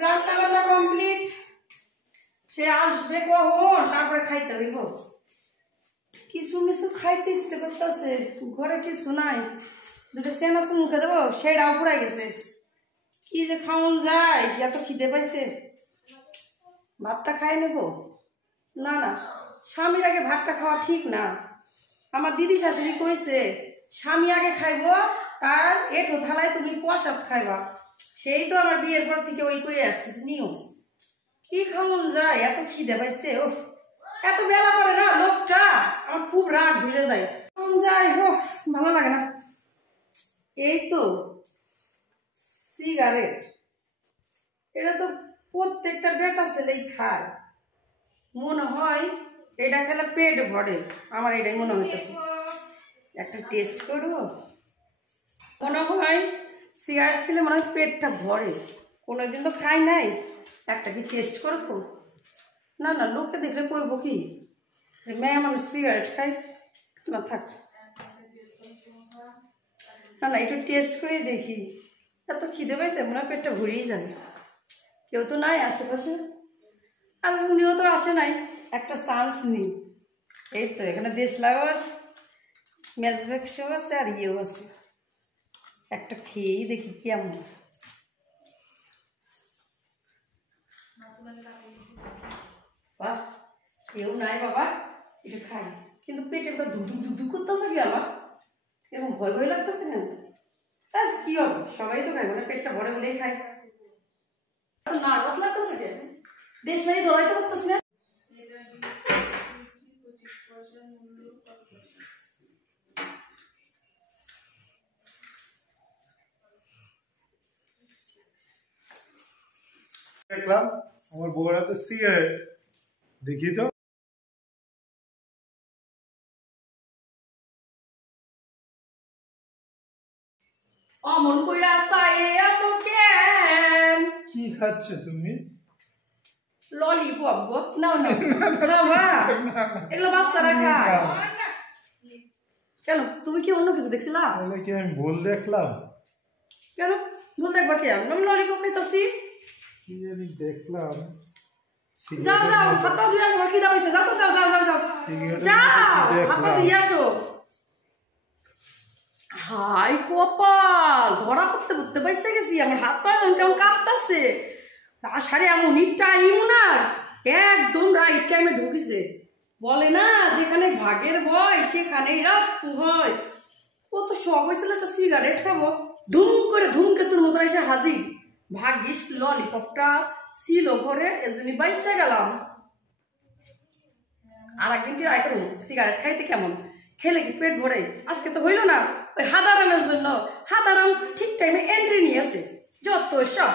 রান্না বান্না কমপ্লিট। সে আসবে কখন, তারপরে খাইতে হইব। কিছু কিছু খাইতে ইচ্ছে করতেছে, ঘরে কিছু নাই। দুটো চেনাচুর মুখে দেবো, সেটাও পুরাই গেছে। কি যে খাওয়ান যায়, এত খিদে পাইছে। ভাতটা খাই নেব? না না, স্বামীর আগে ভাতটা খাওয়া ঠিক না। আমার দিদি শাশুড়ি কইছে স্বামী আগে খাইব, তার এটো থালায় তুমি প্রসাদ খাইবা। সেই তো আমার বিয়ের পর থেকে ওই করে আসতেছে নিয়ম। কি খাওয়ান যায়, এত খিদে পাইছে। ও এত বেলা পরে না লোকটা, আমার খুব রাগ ধরে যায়। খাওয়ান যায়, ও ভালো লাগে না। এই তো সিগারেট, এটা তো প্রত্যেকটা বেটা ছেলেই খায়। মনে হয় এটা খেলে পেট ভরে, আমার এটাই মনে হইতেছে। একটা টেস্ট করবো, মনে হয় সিগারেট খেলে মনে হয় পেটটা ভরে। কোনোদিন তো খাই নাই, একটা কি টেস্ট করবো? না না, লোকে দেখলে কইব কি যে মেয়ে মানুষ সিগারেট খায় না। থাক না না, একটু টেস্ট করে দেখি। এত খিদে পাইছে, মনে হয় পেটটা ভরেই যাবে। কেউ তো নাই আশেপাশে, আর উনিও তো আসে নাই। একটা চান্স নিই। এই তো এখানে দেশ লাগাও আছে, ম্যাজিক্সও আছে, আর ইয়েও আছে। একটা খেয়েই দেখি কেমন। বাহ, কেউ নাই বাবা, একটু খাই। কিন্তু পেটে একটা ধুধু করতেছে কি আমার, এরকম ভয় ভয় লাগতেছে কেন? কি হবে, সবাই তো খাই, মানে পেটটা ভরে বলেই খাই। নার্ভাস লাগতেছে কেন? দেশ নাই দৌড়াইতে পারতেছি না। দেখলাম আমার বউয়ের হাতে সিগারেট, দেখি তো। অমন কইরা চাইয়ে আছো কেন? কি খাচ্ছ তুমি? ললিপপ গো। নাও নাও খাওয়া, এগুলো বাচ্চারা খায়। কেন, তুমি কি অন্য কিছু দেখছিলা? তাহলে কি আমি ভুল দেখলাম? কেন ভুল দেখবা? কি আমি ললিপপ খাইতেছি? কি জানি দেখলাম। যাও যাও, হাত পা ধুয়ে আসো, আমার খিদা পাইছে। যাও তো, যাও যাও যাও যাও যাও, হাত পা ধুয়ে আসো। হাই কপাল, ধরা পড়তে পড়তে বাইসতে গেছি। আমার হাত পা কেমন কাঁপতাছে। আষাঢ়ে এমনই টাইম না, একদম রাইট টাইমে ঢুকিছে। বলে না যেখানে ভাগের বয় সেখানেই রাত হয়। কত শখ হয়েছিল একটা সিগারেট খাবো, ধুম করে ধুমকেতুর মতো এসে হাজির। ভাগ্যিস ললিপপটা ছিল ঘরে, এজন্যই বাইসে গেলাম। আর একদিন ট্রাই করুন সিগারেট খাইতে কেমন, খেলে কি পেট ভরে। আজকে তো হইল না, ওই হাদারামের জন্য। হাদারাম ঠিক টাইমে এন্ট্রি নিয়েছে, যত সব